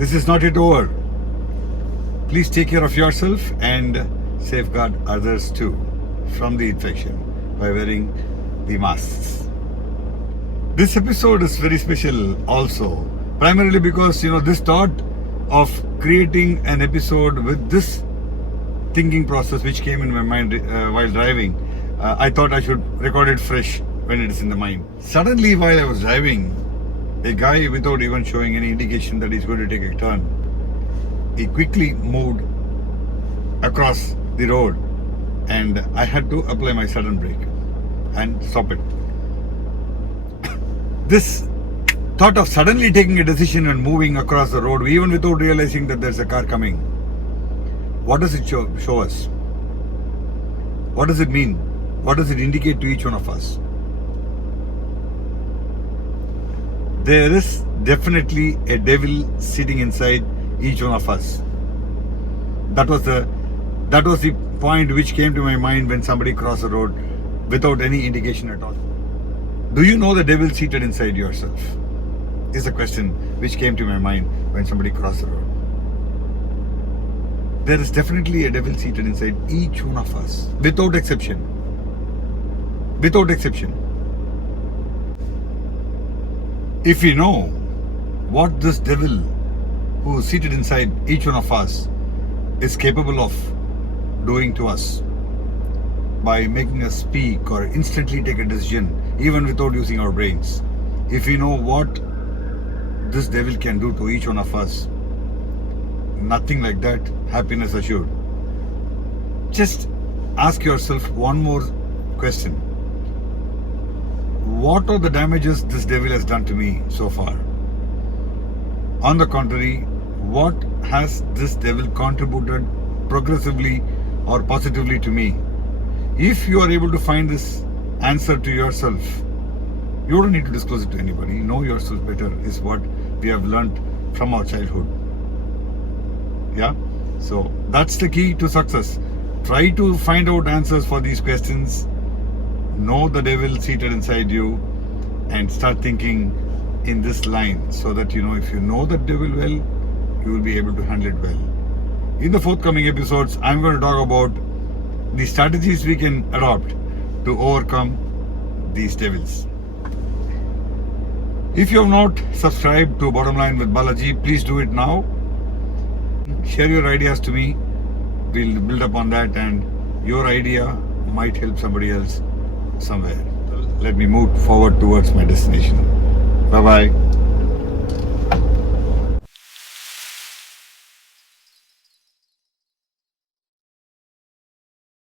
This is not yet over. Please take care of yourself and safeguard others too from the infection by wearing the masks. This episode is very special also, primarily because this thought of creating an episode with this thinking process which came in my mind while driving. I thought I should record it fresh when it is in the mind. Suddenly, while I was driving, a guy, without even showing any indication that he's going to take a turn, he quickly moved across the road, and I had to apply my sudden brake and stop it. This thought of suddenly taking a decision and moving across the road, even without realizing that there's a car coming, what does it show us? What does it mean? What does it indicate to each one of us? There is definitely a devil sitting inside each one of us. That was the point which came to my mind when somebody crossed the road without any indication at all. Do you know the devil seated inside yourself? Is a question which came to my mind when somebody crossed the road. There is definitely a devil seated inside each one of us, without exception. Without exception. If we know what this devil who is seated inside each one of us is capable of doing to us by making us speak or instantly take a decision even without using our brains, if we know what this devil can do to each one of us, nothing like that, happiness assured. Just ask yourself one more question. What are the damages this devil has done to me so far? On the contrary, what has this devil contributed progressively or positively to me? If you are able to find this answer to yourself, you don't need to disclose it to anybody. Know yourself better is what we have learned from our childhood. Yeah? So that's the key to success. Try to find out answers for these questions. Know the devil seated inside you and start thinking in this line so that if you know the devil well, you will be able to handle it well. In the forthcoming episodes, I'm going to talk about the strategies we can adopt to overcome these devils. If you have not subscribed to Bottom Line with Balaji, please do it now. Share your ideas to me. We'll build up on that, and your idea might help somebody else somewhere. Let me move forward towards my destination. Bye-bye.